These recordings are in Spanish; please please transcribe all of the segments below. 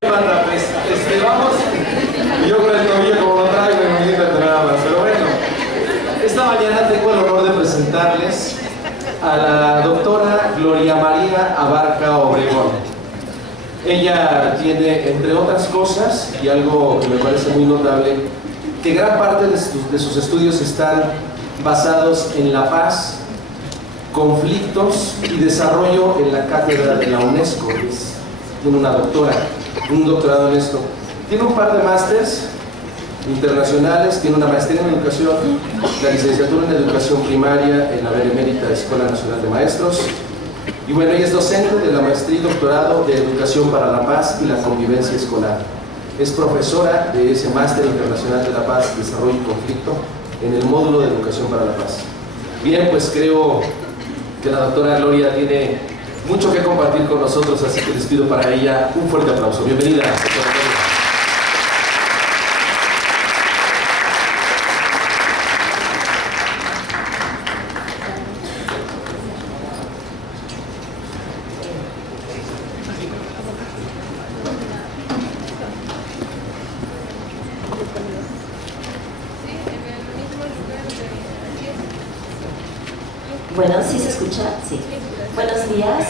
Pues, vamos, yo con el tobillo como lo traigo y me invito nada más, pero bueno, esta mañana tengo el honor de presentarles a la doctora Gloria María Abarca Obregón. Ella tiene, entre otras cosas, y algo que me parece muy notable, que gran parte de sus estudios están basados en la paz, conflictos y desarrollo en la cátedra de la UNESCO. Tiene una doctora, un doctorado en esto. Tiene un par de másters internacionales, tiene una maestría en educación, la licenciatura en educación primaria en la Benemérita Escuela Nacional de Maestros. Y bueno, ella es docente de la maestría y doctorado de Educación para la Paz y la Convivencia Escolar. Es profesora de ese máster internacional de la paz, desarrollo y conflicto en el módulo de Educación para la Paz. Bien, pues creo que la doctora Gloria tiene mucho que compartir con nosotros, así que les pido para ella un fuerte aplauso. Bienvenida, doctora Gloria. Bueno, ¿sí se escucha? Sí. Buenos días.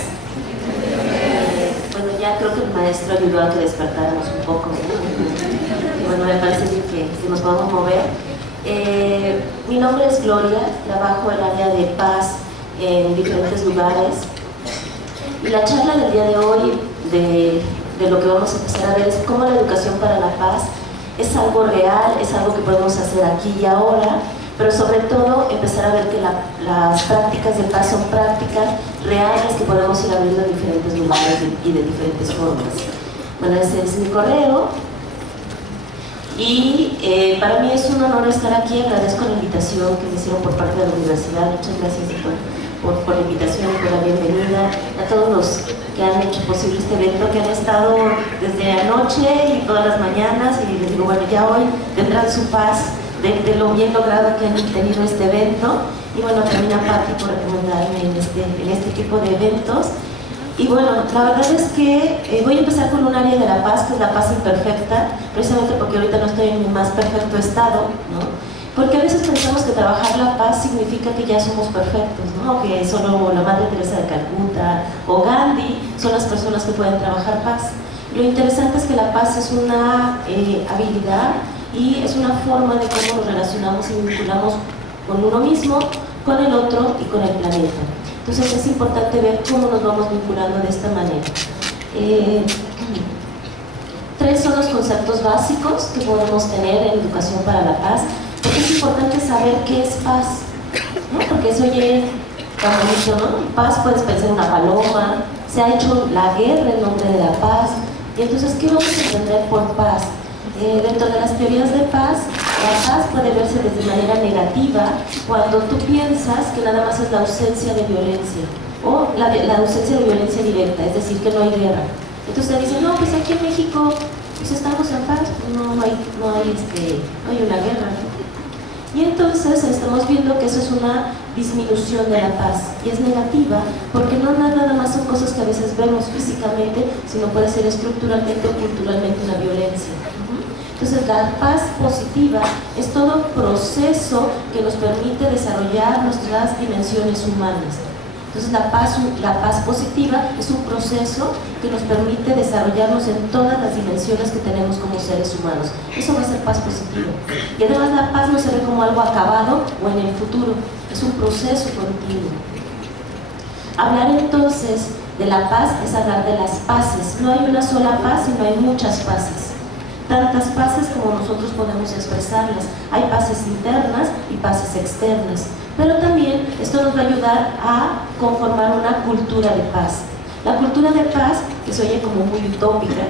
Bueno, ya creo que el maestro ayudó a que despertáramos un poco, ¿no? Bueno, me parece bien que nos podamos mover. Mi nombre es Gloria, trabajo en el área de paz en diferentes lugares. Y la charla del día de hoy, de lo que vamos a empezar a ver, es cómo la educación para la paz es algo real, es algo que podemos hacer aquí y ahora, pero sobre todo empezar a ver que las prácticas de paz son prácticas reales que podemos ir abriendo en diferentes lugares y de diferentes formas. Bueno, ese es mi correo y para mí es un honor estar aquí. Agradezco la invitación que me hicieron por parte de la universidad. Muchas gracias por la invitación, por la bienvenida a todos los que han hecho posible este evento, que han estado desde anoche y todas las mañanas, y les digo, bueno, ya hoy tendrán su paz de lo bien logrado que han tenido este evento. Y bueno, también a Patti por recomendarme en este tipo de eventos. Y bueno, la verdad es que voy a empezar con un área de la paz, que es la paz imperfecta, precisamente porque ahorita no estoy en mi más perfecto estado, ¿no? Porque a veces pensamos que trabajar la paz significa que ya somos perfectos, ¿no? Que solo la Madre Teresa de Calcuta o Gandhi son las personas que pueden trabajar paz. Lo interesante es que la paz es una habilidad y es una forma de cómo nos relacionamos y vinculamos con uno mismo, con el otro y con el planeta. Entonces es importante ver cómo nos vamos vinculando de esta manera. Tres son los conceptos básicos que podemos tener en Educación para la Paz, porque es importante saber qué es paz, ¿no? Porque eso oye tan bonito, ¿no? Paz, puedes pensar en una paloma, se ha hecho la guerra en nombre de la paz. Y entonces, ¿qué vamos a entender por paz? Dentro de las teorías de paz, la paz puede verse de manera negativa cuando tú piensas que nada más es la ausencia de violencia o la ausencia de violencia directa, es decir, que no hay guerra. Entonces te dicen, no, pues aquí en México pues estamos en paz, no hay una guerra, ¿no? Y entonces estamos viendo que eso es una disminución de la paz y es negativa porque no nada más son cosas que a veces vemos físicamente, sino puede ser estructuralmente o culturalmente una violencia. Entonces la paz positiva es todo proceso que nos permite desarrollar nuestras dimensiones humanas. Entonces la paz positiva es un proceso que nos permite desarrollarnos en todas las dimensiones que tenemos como seres humanos. Eso va a ser paz positiva. Y además la paz no se ve como algo acabado o en el futuro, es un proceso continuo. Hablar entonces de la paz es hablar de las paces. No hay una sola paz, sino hay muchas paces. Tantas paces como nosotros podemos expresarlas. Hay paces internas y paces externas. Pero también esto nos va a ayudar a conformar una cultura de paz. La cultura de paz, que se oye como muy utópica,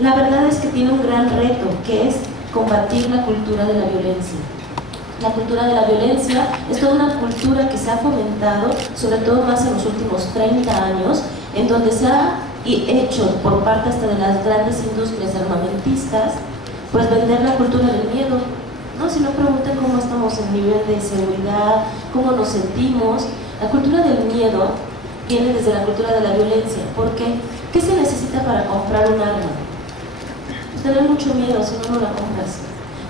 la verdad es que tiene un gran reto, que es combatir la cultura de la violencia. La cultura de la violencia es toda una cultura que se ha fomentado, sobre todo más en los últimos 30 años, en donde se ha hecho por parte hasta de las grandes industrias armamentistas, pues vender la cultura del miedo, ¿no? Si no, pregunten cómo estamos en nivel de seguridad, cómo nos sentimos. La cultura del miedo viene desde la cultura de la violencia. ¿Por qué? ¿Qué se necesita para comprar un arma? tener mucho miedo, si no, no la compras.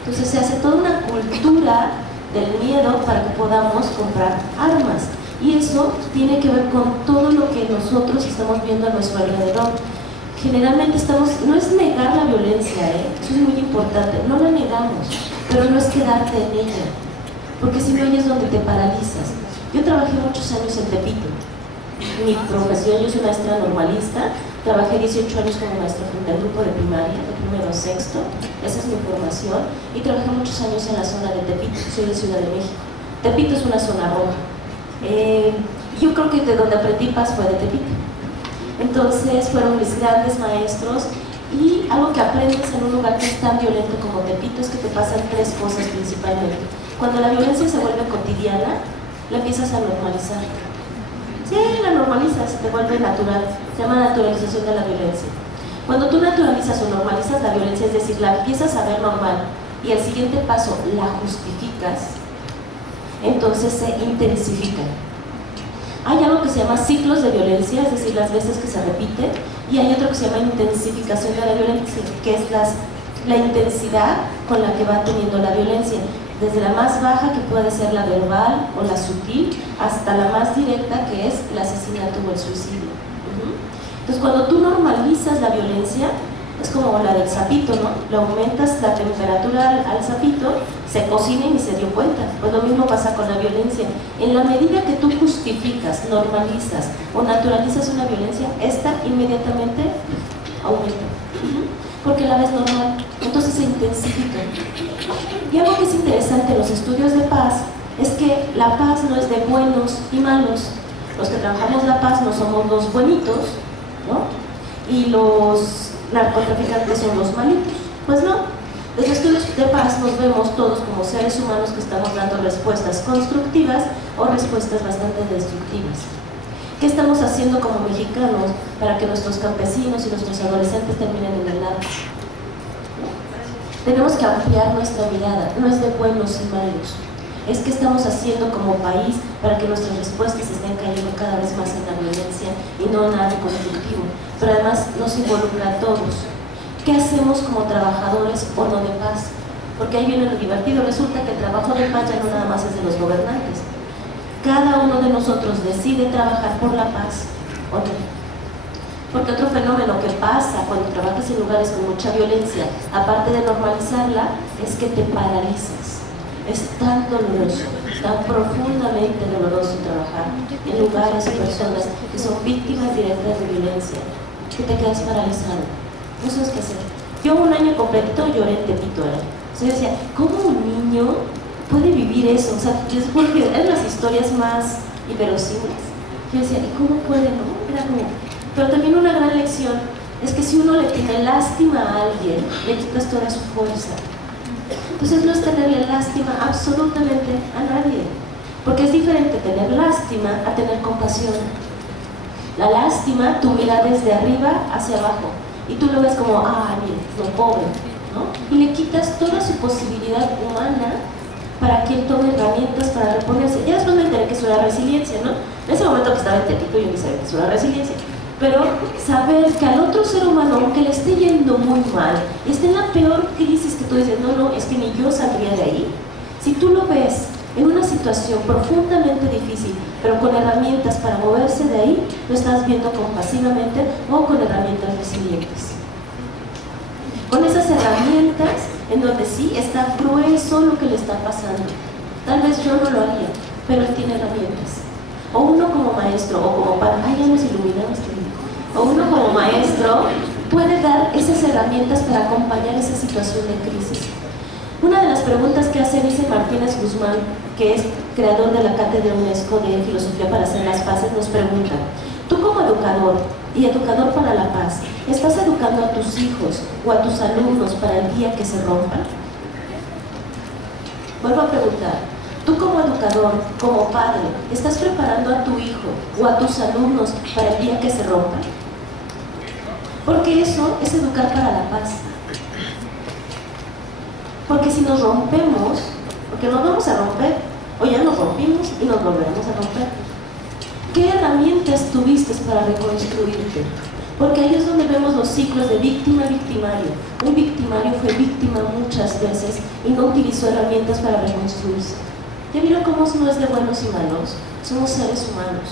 Entonces se hace toda una cultura del miedo para que podamos comprar armas. Y eso tiene que ver con todo lo que nosotros estamos viendo a nuestro alrededor. Generalmente no es negar la violencia, eso es muy importante, no la negamos, pero no es quedarte en ella, porque si no, ahí es donde te paralizas. Yo trabajé muchos años en Tepito. Mi profesión, yo soy maestra normalista, trabajé 18 años como maestra frente al grupo de primaria, de primero a sexto, esa es mi formación, y trabajé muchos años en la zona de Tepito, soy de Ciudad de México. Tepito es una zona roja. Yo creo que de donde aprendí paz fue de Tepito. Entonces fueron mis grandes maestros, y algo que aprendes en un lugar que es tan violento como Tepito es que te pasan tres cosas principalmente. Cuando la violencia se vuelve cotidiana, la empiezas a normalizar. Sí, la normalizas, te vuelve natural, se llama naturalización de la violencia. Cuando tú naturalizas o normalizas la violencia, es decir, la empiezas a ver normal y al siguiente paso la justificas, entonces se intensifica. Hay algo que se llama ciclos de violencia, es decir, las veces que se repite, y hay otro que se llama intensificación de la violencia, que es la intensidad con la que va teniendo la violencia, desde la más baja, que puede ser la verbal o la sutil, hasta la más directa, que es el asesinato o el suicidio. Entonces, cuando tú normalizas la violencia, es como la del sapito, ¿no? Le aumentas la temperatura al sapito, se cocina y ni se dio cuenta. Pues lo mismo pasa con la violencia. En la medida que tú justificas, normalizas o naturalizas una violencia, esta inmediatamente aumenta, porque la ves normal, entonces se intensifica. Y algo que es interesante en los estudios de paz es que la paz no es de buenos y malos. Los que trabajamos la paz no somos los buenitos, ¿no? Y los narcotraficantes son los malitos. Pues no. Los estudios de paz nos vemos todos como seres humanos que estamos dando respuestas constructivas o respuestas bastante destructivas. ¿Qué estamos haciendo como mexicanos para que nuestros campesinos y nuestros adolescentes terminen en el narco? Tenemos que ampliar nuestra mirada, no es de buenos y malos. Es que estamos haciendo como país para que nuestras respuestas estén cayendo cada vez más en la violencia y no en algo constructivo. Pero además nos involucra a todos. ¿Qué hacemos como trabajadores o no de paz? Porque ahí viene lo divertido. Resulta que el trabajo de paz ya no nada más es de los gobernantes. Cada uno de nosotros decide trabajar por la paz o no. Porque otro fenómeno que pasa cuando trabajas en lugares con mucha violencia, aparte de normalizarla, es que te paralizas. Es tan doloroso, tan profundamente doloroso trabajar en lugares y personas que son víctimas directas de violencia, que te quedas paralizado, no sabes qué hacer. Yo un año completo lloré en Tepito. Yo decía, ¿cómo un niño puede vivir eso? O sea, porque eran las historias más inverosímiles. Yo decía, ¿y cómo puede? No? Era como... Pero también una gran lección es que si uno le tiene lástima a alguien, le quitas toda su fuerza. Entonces no es tenerle lástima absolutamente a nadie, porque es diferente tener lástima a tener compasión. La lástima, tú miras desde arriba hacia abajo y tú lo ves como, mira, lo pobre, ¿no? Y le quitas toda su posibilidad humana para que él tome herramientas para reponerse. Ya después me enteré que eso era resiliencia, ¿no? En ese momento que estaba en Tepito yo ni sabía que eso era resiliencia. Pero saber que al otro ser humano, aunque le esté yendo muy mal, y esté en la peor crisis que tú dices, no, es que ni yo saldría de ahí. Si tú lo ves en una situación profundamente difícil, pero con herramientas para moverse de ahí, lo estás viendo compasivamente o con herramientas resilientes. Con esas herramientas, en donde sí está grueso lo que le está pasando. Tal vez yo no lo haría, pero él tiene herramientas. O uno como maestro, o como padre, ya nos iluminamos, o uno como maestro puede dar esas herramientas para acompañar esa situación de crisis. Una de las preguntas que hace Vicente Martínez Guzmán, que es creador de la Cátedra UNESCO de Filosofía para hacer las paces, nos pregunta, tú como educador y educador para la paz, ¿estás educando a tus hijos o a tus alumnos para el día que se rompan? Vuelvo a preguntar, tú como educador, como padre, ¿estás preparando a tu hijo o a tus alumnos para el día que se rompan? Porque eso es educar para la paz. Porque si nos rompemos, porque nos vamos a romper, o ya nos rompimos y nos volveremos a romper, ¿qué herramientas tuviste para reconstruirte? Porque ahí es donde vemos los ciclos de víctima-victimario. Un victimario fue víctima muchas veces y no utilizó herramientas para reconstruirse. ¿Ya vieron cómo no es de buenos y malos? Somos seres humanos.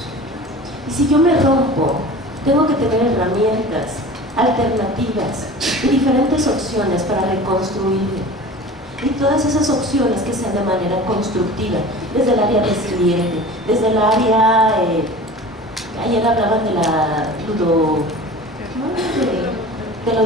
Y si yo me rompo, tengo que tener herramientas, alternativas y diferentes opciones para reconstruirme. Y todas esas opciones que sean de manera constructiva, desde el área resiliente, desde el área, ayer hablaban de la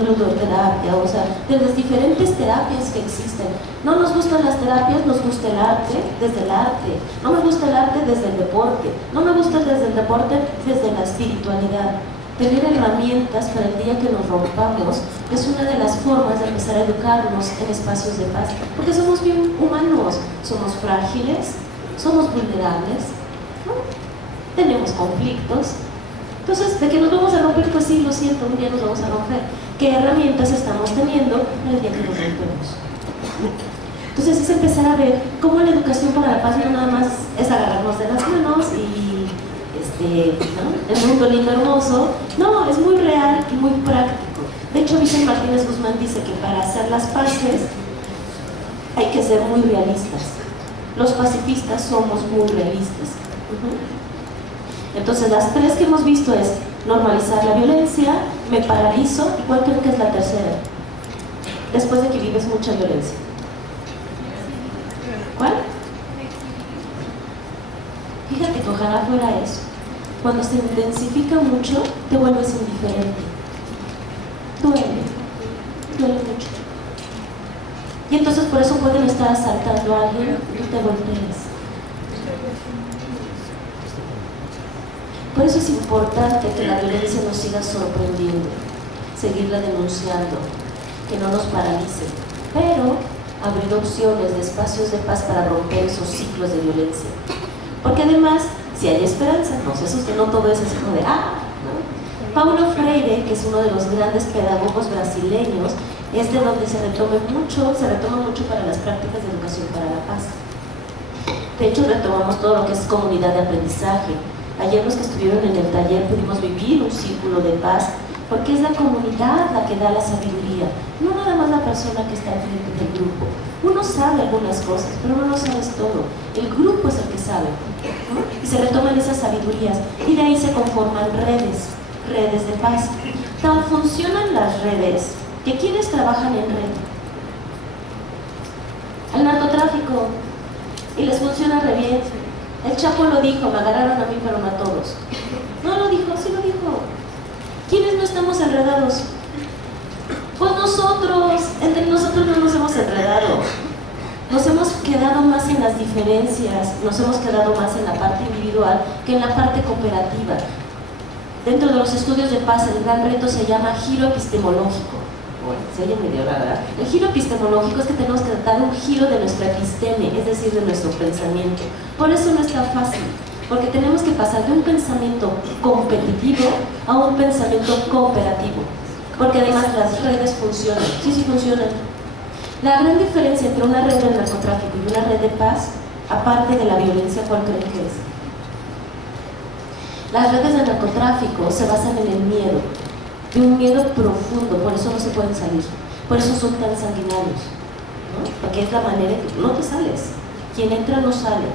ludoterapia, o sea, de las diferentes terapias que existen. No nos gustan las terapias, nos gusta el arte desde el arte. No me gusta el arte desde el deporte. No me gusta desde el deporte desde la espiritualidad. Tener herramientas para el día que nos rompamos es una de las formas de empezar a educarnos en espacios de paz, porque somos bien humanos, somos frágiles, somos vulnerables, ¿no? Tenemos conflictos. Entonces, de que nos vamos a romper, pues sí, lo siento, un día nos vamos a romper. ¿Qué herramientas estamos teniendo en el día que nos rompemos? Entonces es empezar a ver cómo la educación para la paz no nada más es agarrarnos de las manos y ¿no? El mundo lindo, hermoso. No, es muy real y muy práctico. De hecho, Vicente Martínez Guzmán dice que para hacer las paces hay que ser muy realistas. Los pacifistas somos muy realistas. Entonces, las tres que hemos visto es normalizar la violencia, me paralizo, ¿y cuál creo que es la tercera? Después de que vives mucha violencia. ¿Cuál? Fíjate que ojalá fuera eso. Cuando se intensifica mucho, te vuelves indiferente. Duele mucho. Y entonces por eso pueden estar asaltando a alguien y tú te volteas. Por eso es importante que la violencia nos siga sorprendiendo, seguirla denunciando, que no nos paralice, pero abrir opciones de espacios de paz para romper esos ciclos de violencia. Porque además, si hay esperanza, no se asuste, no todo es así como de ¿no? Paulo Freire, que es uno de los grandes pedagogos brasileños, es de donde se retoma mucho para las prácticas de educación para la paz. De hecho, retomamos todo lo que es comunidad de aprendizaje. Ayer los que estuvieron en el taller pudimos vivir un círculo de paz, porque es la comunidad la que da la sabiduría, no nada más la persona que está al frente del grupo. Uno sabe algunas cosas, pero no lo sabes todo. El grupo es el que sabe, ¿no? Y se retoman esas sabidurías y de ahí se conforman redes de paz. Tan funcionan las redes que quienes trabajan en red, el narcotráfico, y les funciona re bien. El Chapo lo dijo, me agarraron a mí pero no a todos. No lo dijo, sí lo dijo. ¿Quiénes no estamos enredados? Pues nosotros, entre nosotros no nos hemos enredado. Nos hemos quedado más en las diferencias, nos hemos quedado más en la parte individual que en la parte cooperativa. Dentro de los estudios de paz, el gran reto se llama giro epistemológico. Bueno, se oye medio raro, ¿verdad? El giro epistemológico es que tenemos que dar un giro de nuestra episteme, es decir, de nuestro pensamiento. Por eso no es tan fácil, porque tenemos que pasar de un pensamiento competitivo a un pensamiento cooperativo. Porque además las redes funcionan, sí funcionan. La gran diferencia entre una red de narcotráfico y una red de paz, aparte de la violencia, ¿cuál creen que es? Las redes de narcotráfico se basan en el miedo, de un miedo profundo, por eso no se pueden salir, por eso son tan sanguinarios, ¿no? Porque es la manera en que tú no te sales, quien entra no sale.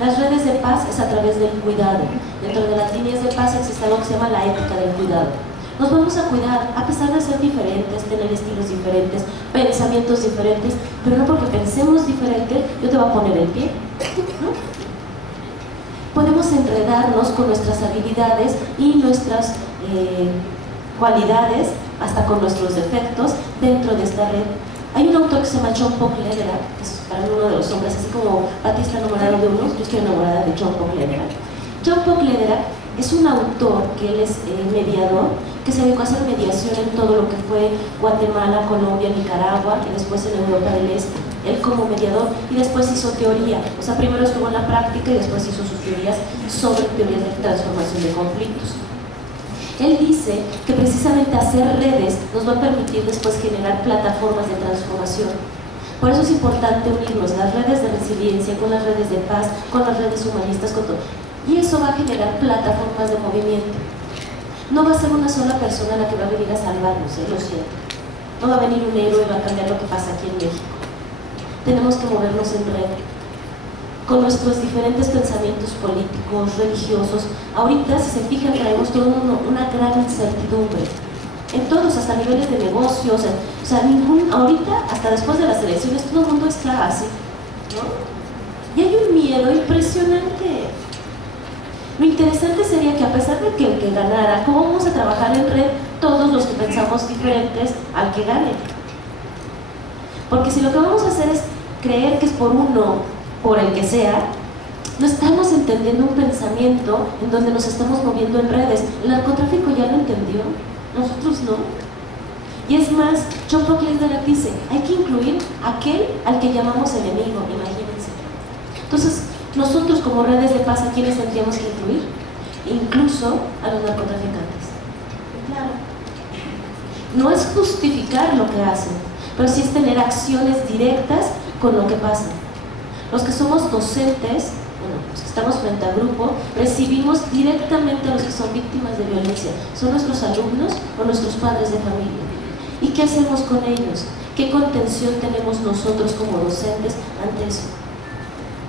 Las redes de paz es a través del cuidado. Dentro de las líneas de paz existe algo que se llama la ética del cuidado. Nos vamos a cuidar, a pesar de ser diferentes, tener estilos diferentes, pensamientos diferentes, pero no porque pensemos diferente, yo te voy a poner el pie, ¿no? Podemos enredarnos con nuestras habilidades y nuestras cualidades, hasta con nuestros defectos, dentro de esta red. Hay un autor que se llama John Paul Lederach, que es para mí uno de los hombres, así como Pati está enamorada de unos, yo estoy enamorada de John Paul Lederach. John Paul Lederach es un autor que él es mediador, que se dedicó a hacer mediación en todo lo que fue Guatemala, Colombia, Nicaragua y después en Europa del Este. Él como mediador y después hizo teoría, o sea, primero estuvo en la práctica y después hizo sus teorías sobre teorías de transformación de conflictos. Él dice que precisamente hacer redes nos va a permitir después generar plataformas de transformación. Por eso es importante unirnos las redes de resiliencia con las redes de paz, con las redes humanistas, con todo. Y eso va a generar plataformas de movimiento. No va a ser una sola persona la que va a venir a salvarnos, lo siento. No va a venir un héroe y va a cambiar lo que pasa aquí en México. Tenemos que movernos en red, con nuestros diferentes pensamientos políticos, religiosos. Ahorita, si se fijan, traemos todo una gran incertidumbre. En todos, hasta niveles de negocios, o sea, ahorita, hasta después de las elecciones, todo el mundo está así, ¿no? Y hay un miedo impresionante. Lo interesante sería que a pesar de que el que ganara, ¿cómo vamos a trabajar en red todos los que pensamos diferentes al que gane? Porque si lo que vamos a hacer es creer que es por uno, por el que sea, no estamos entendiendo un pensamiento en donde nos estamos moviendo en redes. El narcotráfico ya lo entendió, nosotros no. Y es más, John Proclaim dice, hay que incluir a aquel al que llamamos enemigo, imagínense. Entonces, nosotros como redes de paz, ¿a quiénes tendríamos que incluir? Incluso a los narcotraficantes. Claro. No es justificar lo que hacen, pero sí es tener acciones directas con lo que pasa. Los que somos docentes, los que estamos frente al grupo, recibimos directamente a los que son víctimas de violencia. ¿Son nuestros alumnos o nuestros padres de familia? ¿Y qué hacemos con ellos? ¿Qué contención tenemos nosotros como docentes ante eso?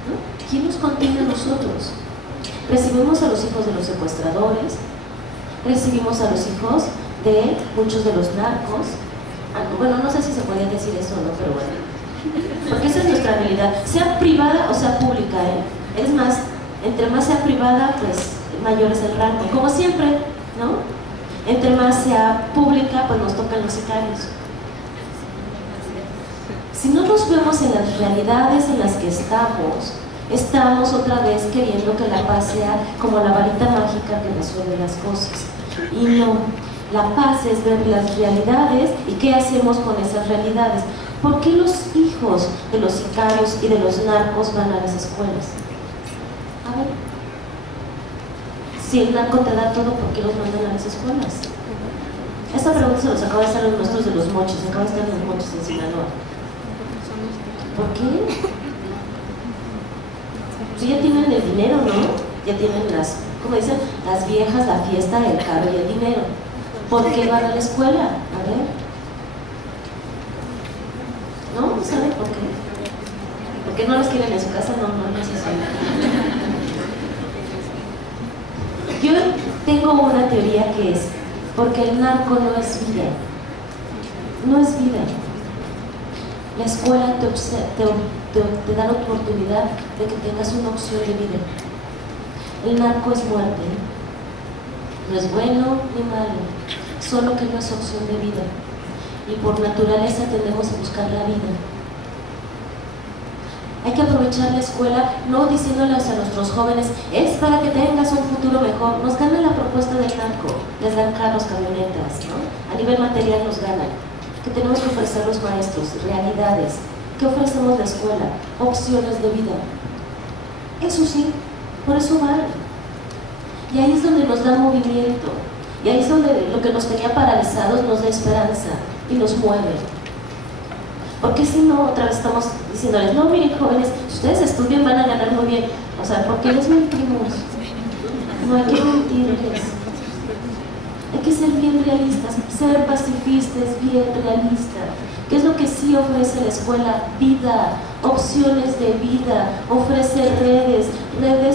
¿No? ¿Quién nos contiene a nosotros? Recibimos a los hijos de los secuestradores, recibimos a los hijos de muchos de los narcos. Bueno, no sé si se podía decir eso o no, pero bueno. Porque esa es nuestra realidad, sea privada o sea pública, Es más, entre más sea privada, pues mayor es el rango, como siempre, ¿no? Entre más sea pública, pues nos tocan los sicarios. Si no nos vemos en las realidades en las que estamos otra vez queriendo que la paz sea como la varita mágica que resuelve las cosas. Y no, la paz es ver las realidades y qué hacemos con esas realidades. ¿Por qué los hijos de los sicarios y de los narcos van a las escuelas? A ver, si el narco te da todo, ¿por qué los mandan a las escuelas? Esta pregunta se los acaba de hacer los nuestros de los mochis, acaba de estar en los mochis en Sinaloa. ¿Por qué? Si ya tienen el dinero, ¿no? Ya tienen como dicen, las viejas, la fiesta, el carro y el dinero. ¿Por qué van a la escuela? A ver. ¿No? ¿Saben por qué? ¿Por qué no los quieren en su casa? No es eso. Yo tengo una teoría que es, porque el narco no es vida. No es vida. La escuela te da la oportunidad de que tengas una opción de vida. El narco es muerte. No es bueno ni malo, solo que no es opción de vida. Y por naturaleza tendemos a buscar la vida. Hay que aprovechar la escuela, no diciéndoles a nuestros jóvenes, es para que tengas un futuro mejor. Nos gana la propuesta del narco, les dan carros, camionetas, ¿no? A nivel material nos ganan. ¿Qué tenemos que ofrecer los maestros? Realidades. ¿Qué ofrecemos la escuela? Opciones de vida. Eso sí, por eso van. Y ahí es donde nos da movimiento. Y ahí es donde lo que nos tenía paralizados nos da esperanza y nos mueve. Porque si no, otra vez estamos diciéndoles, no, miren jóvenes, si ustedes estudian van a ganar muy bien. O sea, ¿por qué les mentimos? No hay que mentirles. Hay que ser bien realistas, ser pacifistas, bien realistas. ¿Qué es lo que sí ofrece la escuela? Vida, opciones de vida, ofrece redes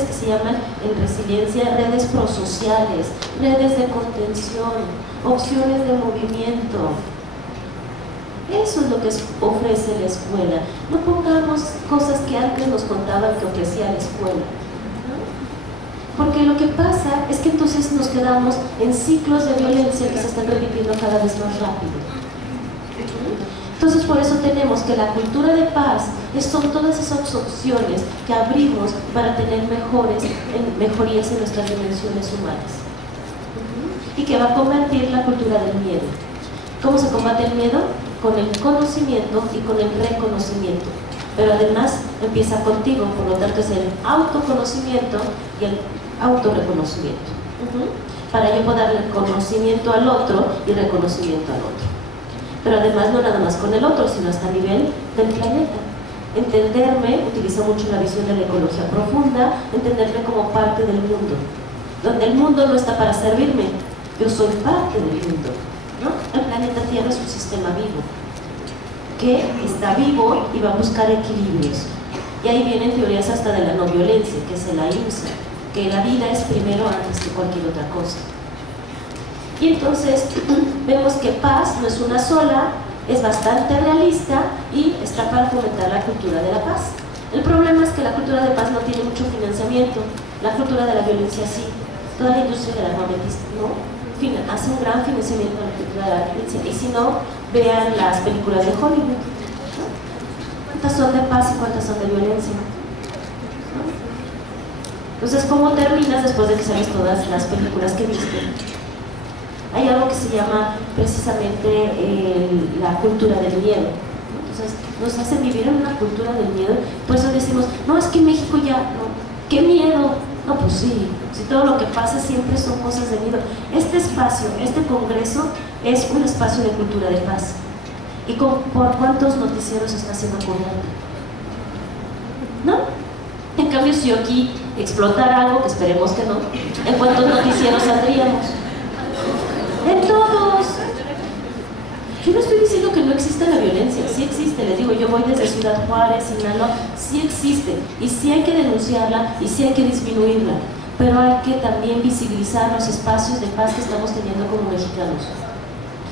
que se llaman en resiliencia, redes prosociales, redes de contención, opciones de movimiento. Eso es lo que ofrece la escuela. No pongamos cosas que antes nos contaban que ofrecía la escuela. Porque lo que pasa es que entonces nos quedamos en ciclos de violencia que se están repitiendo cada vez más rápido. Entonces por eso tenemos que la cultura de paz son todas esas opciones que abrimos para tener mejorías en nuestras dimensiones humanas. Y que va a combatir la cultura del miedo. ¿Cómo se combate el miedo? Con el conocimiento y con el reconocimiento. Pero además empieza contigo, por lo tanto es el autoconocimiento y el autorreconocimiento. Para yo poder darle conocimiento al otro y reconocimiento al otro. Pero además no nada más con el otro, sino hasta a nivel del planeta. Entenderme, utilizo mucho la visión de la ecología profunda, entenderme como parte del mundo, donde el mundo no está para servirme, yo soy parte del mundo, ¿no? El planeta Tierra es un sistema vivo, que está vivo y va a buscar equilibrios. Y ahí vienen teorías hasta de la no violencia, que es el ahimsa, que la vida es primero antes que cualquier otra cosa. Y entonces vemos que paz no es una sola, es bastante realista y está para fomentar la cultura de la paz. El problema es que la cultura de paz no tiene mucho financiamiento, la cultura de la violencia sí. Toda la industria del armamentismo hace un gran financiamiento de la cultura de la violencia, y si no, vean las películas de Hollywood, ¿no? ¿Cuántas son de paz y cuántas son de violencia? ¿No? Entonces, ¿cómo terminas después de que sales todas las películas que viste? Hay algo que se llama precisamente la cultura del miedo. Entonces, nos hacen vivir en una cultura del miedo. Por eso decimos, no, es que México ya, no, ¿qué miedo? No, pues sí, si todo lo que pasa siempre son cosas de miedo. Este espacio, este congreso, es un espacio de cultura de paz. ¿Y por cuántos noticieros está siendo cubierto? ¿No? En cambio, si aquí explotara algo, que esperemos que no, ¿en cuántos noticieros saldríamos? En todos. Yo no estoy diciendo que no exista la violencia, sí existe, les digo, yo voy desde Ciudad Juárez, Sinaloa, sí existe, y sí hay que denunciarla, y sí hay que disminuirla, pero hay que también visibilizar los espacios de paz que estamos teniendo como mexicanos.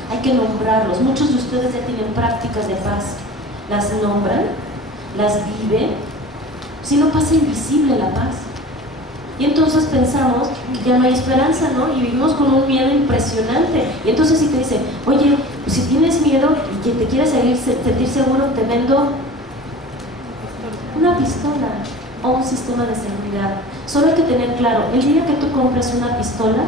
Hay que nombrarlos. Muchos de ustedes ya tienen prácticas de paz, las nombran, las viven, si no pasa invisible la paz. Y entonces pensamos que ya no hay esperanza, ¿no? Y vivimos con un miedo impresionante. Y entonces si te dicen, oye, pues si tienes miedo y que te quieres sentir seguro, te vendo una pistola o un sistema de seguridad. Solo hay que tener claro, el día que tú compras una pistola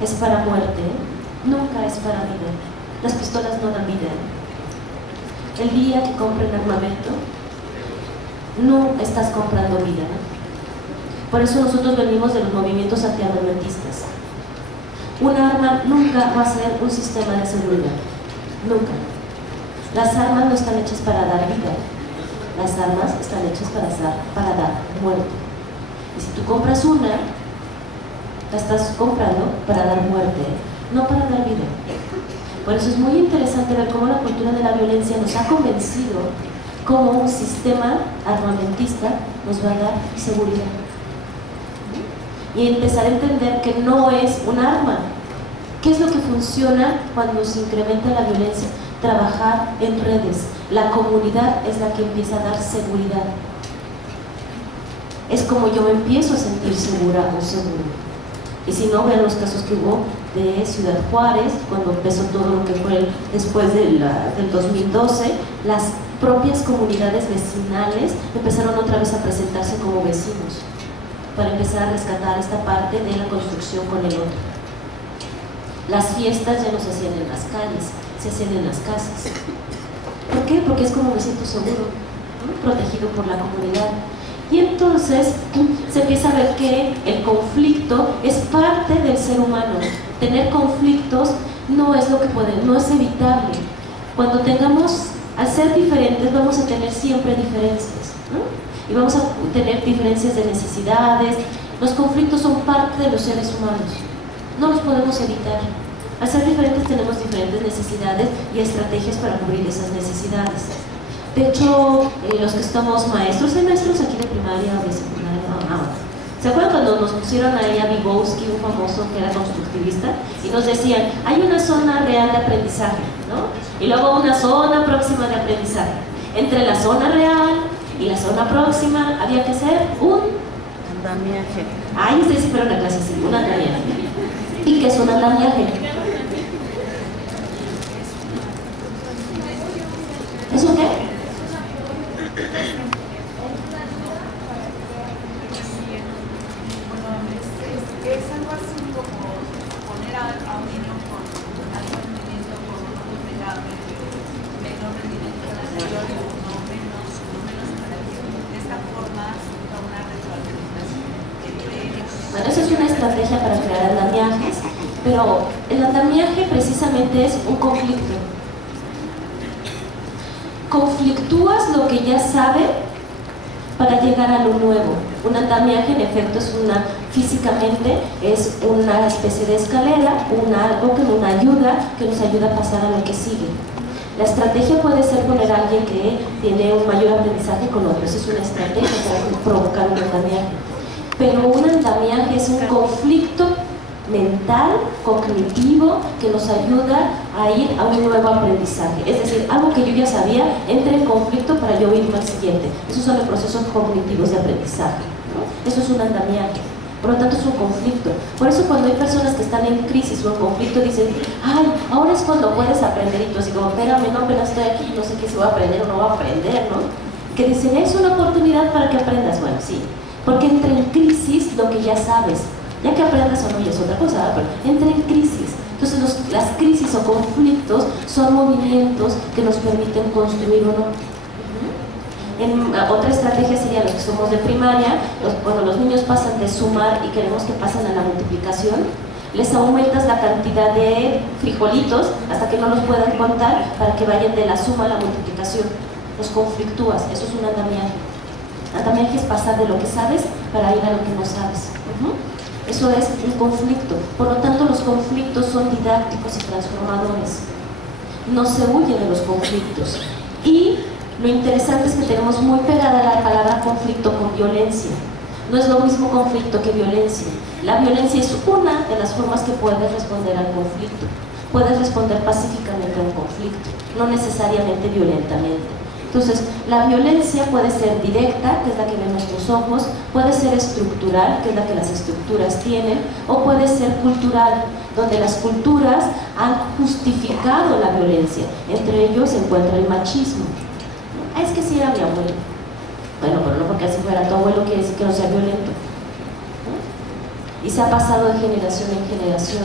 es para muerte, ¿eh? Nunca es para vida. Las pistolas no dan vida, ¿eh? El día que compren armamento, no estás comprando vida, ¿no? Por eso nosotros venimos de los movimientos antiarmamentistas. Un arma nunca va a ser un sistema de seguridad, nunca. Las armas no están hechas para dar vida, las armas están hechas para dar muerte. Y si tú compras una, la estás comprando para dar muerte, no para dar vida. Por eso es muy interesante ver cómo la cultura de la violencia nos ha convencido cómo un sistema armamentista nos va a dar seguridad. Y empezar a entender que no es un arma. ¿Qué es lo que funciona cuando se incrementa la violencia? Trabajar en redes. La comunidad es la que empieza a dar seguridad. Es como yo me empiezo a sentir segura o seguro. Y si no, vean los casos que hubo de Ciudad Juárez, cuando empezó todo lo que fue después del 2012, las propias comunidades vecinales empezaron otra vez a presentarse como vecinos, para empezar a rescatar esta parte de la construcción con el otro. Las fiestas ya no se hacían en las calles, se hacían en las casas. ¿Por qué? Porque es como me siento seguro, ¿no? Protegido por la comunidad. Y entonces se empieza a ver que el conflicto es parte del ser humano. Tener conflictos no es lo que no es evitable. Cuando al ser diferentes, vamos a tener siempre diferencias, ¿no? Y vamos a tener diferencias de necesidades. Los conflictos son parte de los seres humanos, no los podemos evitar. Al ser diferentes tenemos diferentes necesidades y estrategias para cubrir esas necesidades. De hecho, los que estamos maestros, hay maestros aquí de primaria o de secundaria, ¿se acuerdan cuando nos pusieron ahí a Vygotsky, un famoso que era constructivista, y nos decían, hay una zona real de aprendizaje, ¿no? Y luego una zona próxima de aprendizaje. Entre la zona real y la zona próxima había que hacer un andamiaje. Ay, ustedes sí fueron a clase así, un andamiaje. ¿Y qué es un andamiaje? ¿Eso qué? Es algo así como poner a un niño con alto rendimiento con uno menor rendimiento anterior y uno menos para que de esta forma surja una retroalimentación entre ellos. Bueno, eso es una estrategia para crear andamiajes, pero el andamiaje precisamente es un conflicto. Conflictúas lo que ya sabe para llegar a lo nuevo. Un andamiaje, en efecto, físicamente es una especie de escalera, algo que nos ayuda a pasar a lo que sigue. La estrategia puede ser poner a alguien que tiene un mayor aprendizaje con otro. Esa es una estrategia para provocar un andamiaje. Pero un andamiaje es un conflicto mental, cognitivo, que nos ayuda a ir a un nuevo aprendizaje. Es decir, algo que yo ya sabía, entra en conflicto para yo irme al siguiente. Esos son los procesos cognitivos de aprendizaje, ¿no? Eso es un andamiaje. Por lo tanto, es un conflicto. Por eso cuando hay personas que están en crisis o en conflicto, dicen, ay, ahora es cuando puedes aprender. Y tú así como, espérame, no, apenas estoy aquí, no sé qué si voy a aprender o no voy a aprender, ¿no? Que dicen, es una oportunidad para que aprendas. Bueno, sí, porque entra en crisis lo que ya sabes. Ya que aprendas o no, ya es otra cosa, pero entra en crisis. Entonces las crisis o conflictos son movimientos que nos permiten construir o no. Otra estrategia sería los que somos de primaria, cuando los niños pasan de sumar y queremos que pasen a la multiplicación, les aumentas la cantidad de frijolitos hasta que no los puedan contar para que vayan de la suma a la multiplicación. Los conflictúas, eso es un andamiaje. Andamiaje es pasar de lo que sabes para ir a lo que no sabes. Eso es un conflicto. Por lo tanto, los conflictos son didácticos y transformadores. No se huye de los conflictos. Y lo interesante es que tenemos muy pegada la palabra conflicto con violencia. No es lo mismo conflicto que violencia. La violencia es una de las formas que puedes responder al conflicto. Puedes responder pacíficamente a un conflicto, no necesariamente violentamente. Entonces, la violencia puede ser directa, que es la que ven nuestros ojos, puede ser estructural, que es la que las estructuras tienen, o puede ser cultural, donde las culturas han justificado la violencia. Entre ellos se encuentra el machismo. Ah, es que sí era mi abuelo. Bueno, pero no porque así fuera tu abuelo quiere decir que no sea violento. ¿No? Y se ha pasado de generación en generación.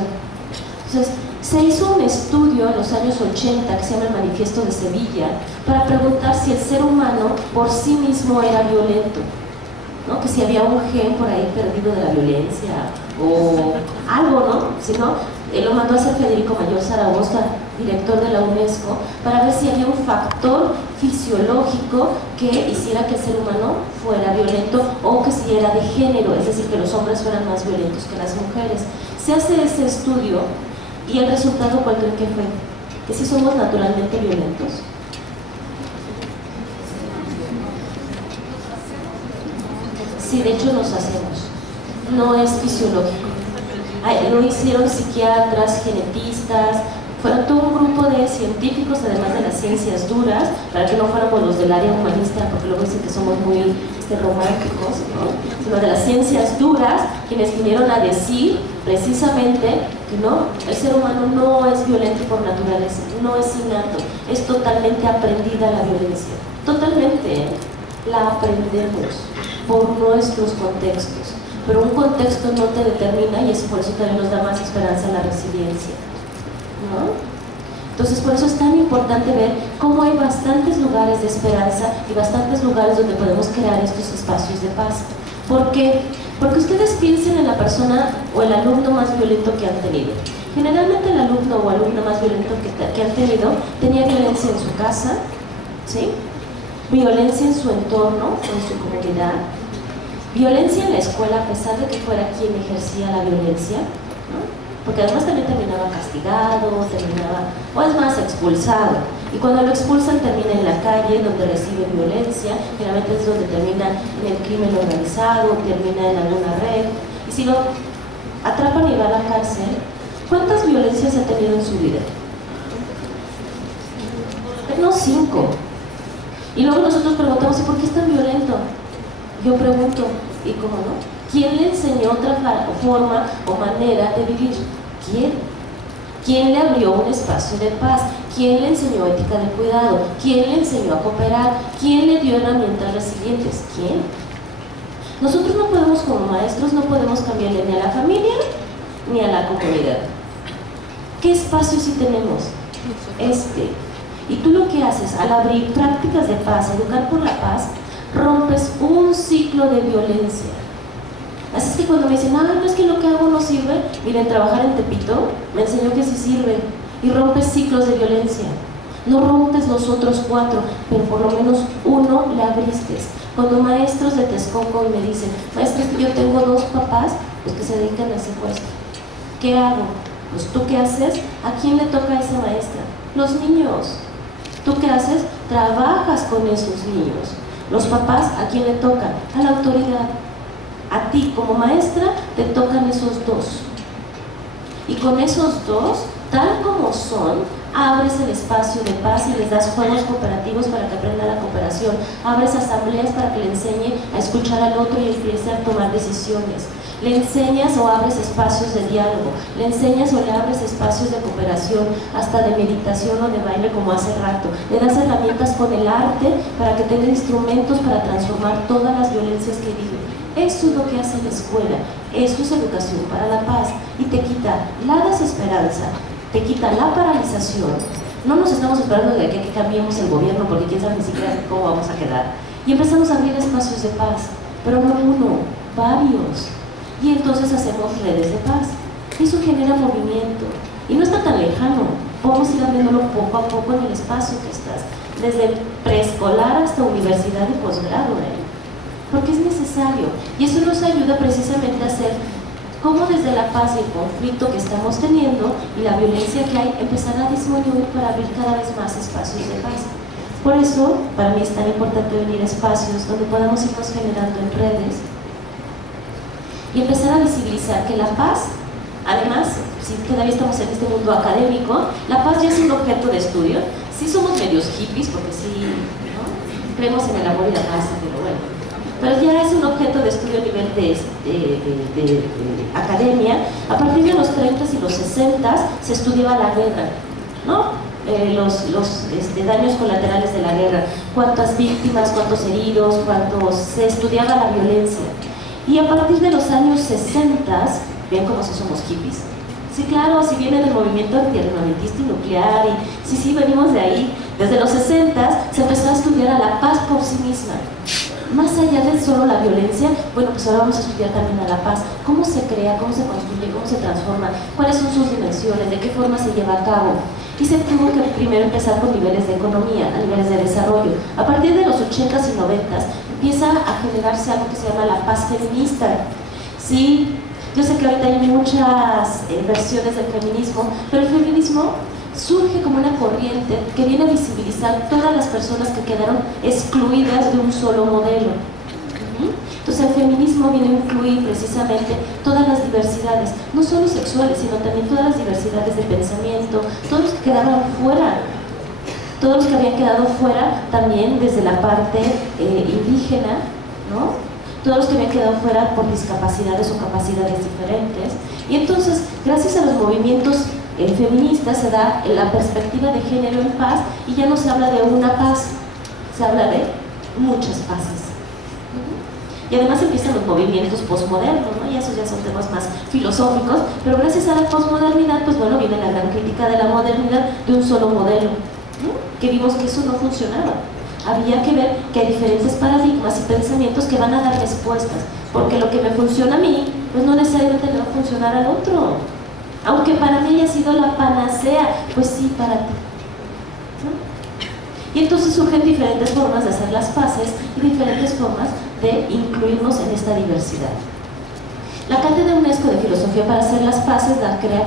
Entonces, se hizo un estudio en los años 80 que se llama el Manifiesto de Sevilla para preguntar si el ser humano por sí mismo era violento, ¿no? Que si había un gen por ahí perdido de la violencia o algo, ¿no? Si no, lo mandó a hacer Federico Mayor Zaragoza, director de la UNESCO, para ver si había un factor fisiológico que hiciera que el ser humano fuera violento o que si era de género, es decir, que los hombres fueran más violentos que las mujeres. Se hace ese estudio y el resultado, ¿cuál creen que fue? Que sí somos naturalmente violentos. Sí, de hecho nos hacemos. No es fisiológico. Lo hicieron psiquiatras, genetistas, fueron todo un grupo de científicos, además de las ciencias duras, para que no fuéramos los del área humanista, porque luego dicen que somos muy románticos, ¿no? Sino de las ciencias duras, quienes vinieron a decir precisamente que no, el ser humano no es violento por naturaleza, no es innato, es totalmente aprendida la violencia. Totalmente, la aprendemos por nuestros contextos. Pero un contexto no te determina y es por eso también nos da más esperanza la resiliencia, ¿no? Entonces, por eso es tan importante ver cómo hay bastantes lugares de esperanza y bastantes lugares donde podemos crear estos espacios de paz. ¿Por qué? Porque ustedes piensen en la persona o el alumno más violento que han tenido. Generalmente el alumno o alumna más violento que han tenido tenía violencia en su casa, ¿sí? Violencia en su entorno, en su comunidad, violencia en la escuela a pesar de que fuera quien ejercía la violencia, ¿no? Porque además también terminaba castigado, o es más, expulsado. Y cuando lo expulsan termina en la calle, donde recibe violencia, generalmente es donde termina en el crimen organizado, termina en alguna red. Y si lo atrapan y va a la cárcel, ¿cuántas violencias ha tenido en su vida? No 5. Y luego nosotros preguntamos, ¿y por qué es tan violento? Yo pregunto, ¿y cómo no? ¿Quién le enseñó otra forma o manera de vivir? ¿Quién? ¿Quién le abrió un espacio de paz? ¿Quién le enseñó ética del cuidado? ¿Quién le enseñó a cooperar? ¿Quién le dio herramientas resilientes? ¿Quién? Nosotros no podemos, como maestros, no podemos cambiarle ni a la familia ni a la comunidad. ¿Qué espacio sí tenemos? Y tú lo que haces al abrir prácticas de paz, educar por la paz, rompes un ciclo de violencia. Así es que cuando me dicen, no es que lo que hago no sirve, miren, trabajar en Tepito me enseñó que sí sirve y rompes ciclos de violencia. No rompes los otros 4, pero por lo menos uno le abriste. Cuando maestros de Texcoco y me dicen, maestros, yo tengo 2 papás pues, que se dedican al secuestro, ¿qué hago? Pues ¿tú qué haces? ¿A quién le toca a esa maestra? Los niños. ¿Tú qué haces? Trabajas con esos niños. Los papás, ¿a quién le tocan? A la autoridad. A ti como maestra te tocan esos 2. Y con esos 2, tal como son, abres el espacio de paz y les das juegos cooperativos para que aprenda la cooperación, abres asambleas para que le enseñe a escuchar al otro y empiece a tomar decisiones, le enseñas o abres espacios de diálogo, le enseñas o le abres espacios de cooperación, hasta de meditación o de baile como hace rato, le das herramientas con el arte para que tenga instrumentos para transformar todas las violencias que vive. Eso es lo que hace la escuela, eso es educación para la paz y te quita la desesperanza, te quita la paralización. No nos estamos esperando de que cambiemos el gobierno porque quién sabe ni siquiera cómo vamos a quedar. Y empezamos a abrir espacios de paz, pero no uno, varios. Y entonces hacemos redes de paz. Eso genera movimiento. Y no está tan lejano. Podemos ir abriéndolo poco a poco en el espacio que estás. Desde preescolar hasta universidad y posgrado, porque es necesario. Y eso nos ayuda precisamente a hacer cómo desde la paz y el conflicto que estamos teniendo y la violencia que hay, empezar a disminuir para abrir cada vez más espacios de paz. Por eso, para mí es tan importante venir a espacios donde podamos irnos generando en redes y empezar a visibilizar que la paz, además, si todavía estamos en este mundo académico, la paz ya es un objeto de estudio. Sí somos medios hippies, porque sí, ¿no?, creemos en el amor y la paz, pero bueno. Pero ya es un objeto de estudio a nivel de academia. A partir de los 30 y los 60 se estudiaba la guerra, ¿no? Los daños colaterales de la guerra, cuántas víctimas, cuántos heridos, se estudiaba la violencia. Y a partir de los años 60, ven como si somos hippies. Sí, claro, si viene del movimiento antiarmamentista y nuclear, y sí, venimos de ahí. Desde los 60 se empezó a estudiar a la paz por sí misma. Más allá de solo la violencia, bueno, pues ahora vamos a estudiar también a la paz. ¿Cómo se crea? ¿Cómo se construye? ¿Cómo se transforma? ¿Cuáles son sus dimensiones? ¿De qué forma se lleva a cabo? Y se tuvo que primero empezar con niveles de economía, a niveles de desarrollo. A partir de los 80s y 90s empieza a generarse algo que se llama la paz feminista. Sí, yo sé que ahorita hay muchas versiones del feminismo, pero el feminismo surge como una corriente que viene a visibilizar todas las personas que quedaron excluidas de un solo modelo. Entonces el feminismo viene a incluir precisamente todas las diversidades, no solo sexuales, sino también todas las diversidades de pensamiento, todos los que quedaban fuera, todos los que habían quedado fuera también desde la parte indígena, ¿no?, todos los que habían quedado fuera por discapacidades o capacidades diferentes. Y entonces, gracias a los movimientos feministas, se da la perspectiva de género en paz, y ya no se habla de una paz, se habla de muchas paces. Y además empiezan los movimientos posmodernos, ¿no?, y esos ya son temas más filosóficos, pero gracias a la posmodernidad, pues bueno, viene la gran crítica de la modernidad de un solo modelo, ¿no?, que vimos que eso no funcionaba. Había que ver que hay diferentes paradigmas y pensamientos que van a dar respuestas, porque lo que me funciona a mí, pues no necesariamente le va a funcionar al otro. Aunque para mí haya sido la panacea, pues sí, para ti, ¿no? Y entonces surgen diferentes formas de hacer las paces y diferentes formas de incluirnos en esta diversidad. La Cátedra UNESCO de Filosofía para hacer las paces la crea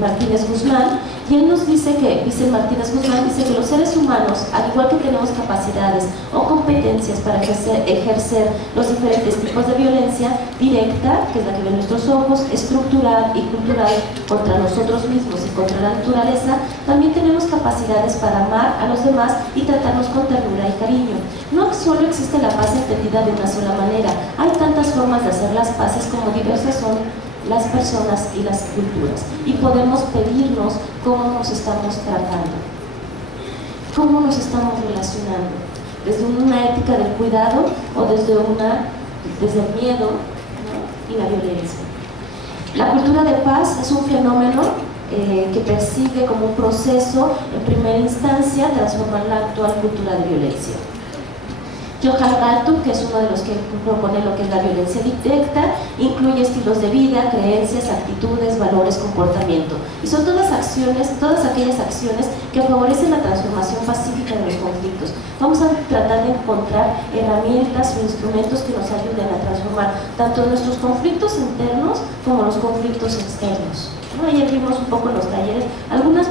Martínez Guzmán, y él nos dice que, Martínez Guzmán dice que los seres humanos, al igual que tenemos capacidades o competencias para ejercer los diferentes tipos de violencia directa, que es la que ven nuestros ojos, estructural y cultural contra nosotros mismos y contra la naturaleza, también tenemos capacidades para amar a los demás y tratarnos con ternura y cariño. No solo existe la paz entendida de una sola manera, hay tantas formas de hacer las paces como diversas son las personas y las culturas, y podemos pedirnos cómo nos estamos tratando, cómo nos estamos relacionando, desde una ética del cuidado o desde el miedo, ¿no?, y la violencia. La cultura de paz es un fenómeno que persigue como un proceso, en primera instancia, transformar la actual cultura de violencia. Johan Galtung, que es uno de los que propone lo que es la violencia directa, incluye estilos de vida, creencias, actitudes, valores, comportamiento. Y son todas aquellas acciones que favorecen la transformación pacífica de los conflictos. Vamos a tratar de encontrar herramientas o instrumentos que nos ayuden a transformar tanto nuestros conflictos internos como los conflictos externos. Ayer vimos un poco en los talleres algunas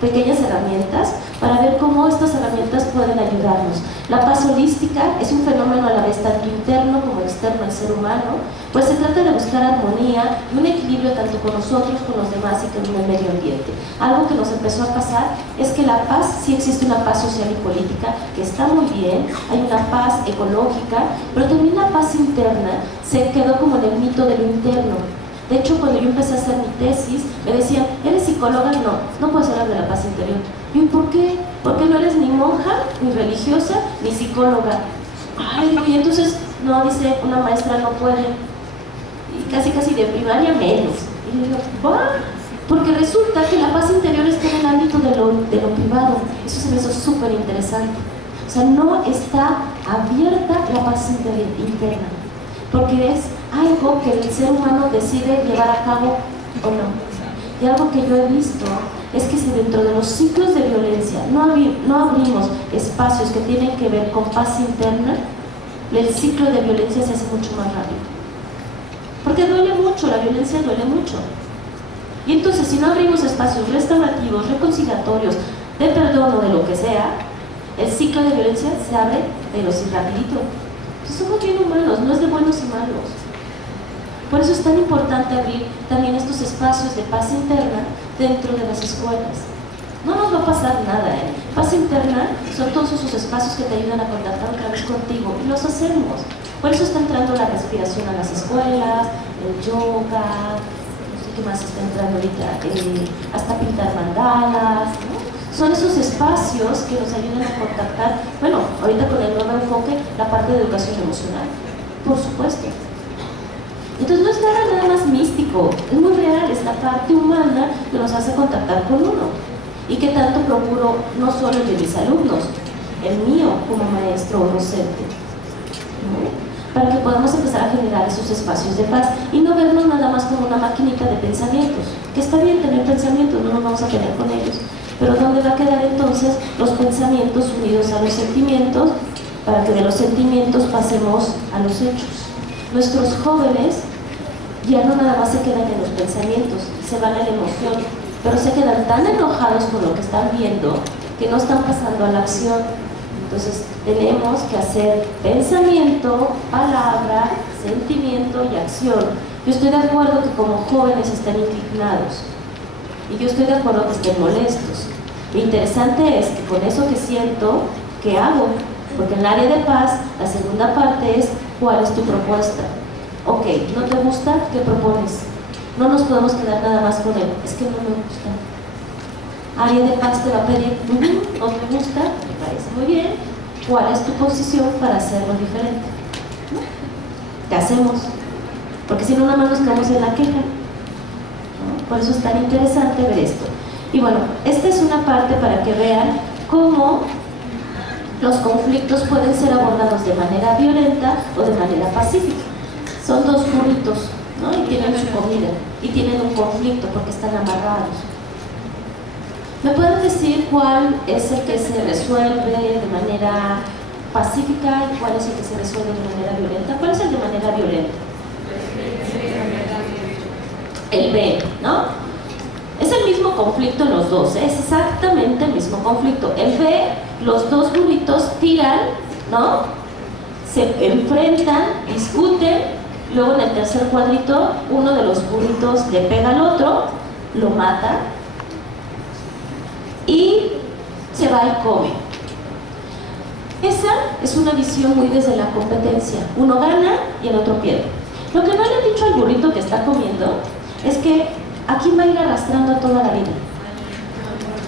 pequeñas herramientas para ver cómo estas herramientas pueden ayudarnos. La paz holística es un fenómeno a la vez tanto interno como externo al ser humano, pues se trata de buscar armonía y un equilibrio tanto con nosotros, con los demás y con el medio ambiente. Algo que nos empezó a pasar es que la paz, sí existe una paz social y política, que está muy bien, hay una paz ecológica, pero también la paz interna se quedó como en el mito de lo interno. De hecho, cuando yo empecé a hacer mi tesis, me decían, ¿eres psicóloga? No puedes hablar de la paz interior. Y yo, ¿por qué? Porque no eres ni monja, ni religiosa, ni psicóloga. Ay, y entonces, no, dice, una maestra no puede. Y casi de primaria menos. Y yo digo, ¿va? Porque resulta que la paz interior está en el ámbito de lo privado. Eso se me hizo súper interesante. O sea, no está abierta la paz interna. Porque es algo que el ser humano decide llevar a cabo o no. Y algo que yo he visto es que si dentro de los ciclos de violencia no abrimos espacios que tienen que ver con paz interna, el ciclo de violencia se hace mucho más rápido. Porque duele mucho, la violencia duele mucho. Y entonces si no abrimos espacios restaurativos, reconciliatorios, de perdón o de lo que sea, el ciclo de violencia se abre, pero sí rapidito. Somos bien humanos, no es de buenos y malos. Por eso es tan importante abrir también estos espacios de paz interna dentro de las escuelas. No nos va a pasar nada, ¿eh? Paz interna son todos esos espacios que te ayudan a contactar otra vez contigo, y los hacemos. Por eso está entrando la respiración a las escuelas, el yoga, no sé qué más está entrando ahorita, hasta pintar mandalas, ¿no? Son esos espacios que nos ayudan a contactar, bueno, ahorita con el nuevo enfoque, la parte de educación emocional, por supuesto. Entonces no es nada más místico, es muy real, es la parte humana que nos hace contactar con uno. Y que tanto procuro, no solo el de mis alumnos, el mío como maestro o docente, ¿no? Para que podamos empezar a generar esos espacios de paz y no vernos nada más como una maquinita de pensamientos, que está bien tener pensamientos, no nos vamos a pelear con ellos, pero ¿dónde va a quedar entonces los pensamientos unidos a los sentimientos para que de los sentimientos pasemos a los hechos? Nuestros jóvenes ya no nada más se quedan en los pensamientos, se van a la emoción, pero se quedan tan enojados con lo que están viendo que no están pasando a la acción. Entonces tenemos que hacer pensamiento, palabra, sentimiento y acción. Yo estoy de acuerdo que como jóvenes estén indignados y yo estoy de acuerdo que estén molestos. Lo interesante es que con eso que siento, ¿qué hago? Porque en el área de paz, la segunda parte es ¿cuál es tu propuesta? Ok, ¿no te gusta? ¿Qué propones? No nos podemos quedar nada más con él, es que no me gusta. Área de paz te va a pedir, ¿no te gusta? Me parece muy bien. ¿Cuál es tu posición para hacerlo diferente? ¿No? ¿Qué hacemos? Porque si no, nada más nos quedamos en la queja, ¿no? Por eso es tan interesante ver esto. Y bueno, esta es una parte para que vean cómo los conflictos pueden ser abordados de manera violenta o de manera pacífica. Son dos burritos, ¿no? Y tienen su comida y tienen un conflicto porque están amarrados. ¿Me pueden decir cuál es el que se resuelve de manera pacífica y cuál es el que se resuelve de manera violenta? ¿Cuál es el de manera violenta? El B, ¿no? Es el mismo conflicto en los dos, es exactamente el mismo conflicto. El B, los dos burritos tiran, ¿no? Se enfrentan, discuten. Luego en el tercer cuadrito, uno de los burritos le pega al otro, lo mata y se va y come. Esa es una visión muy desde la competencia. Uno gana y el otro pierde. Lo que no le han dicho al burrito que está comiendo es que aquí va a ir arrastrando toda la vida.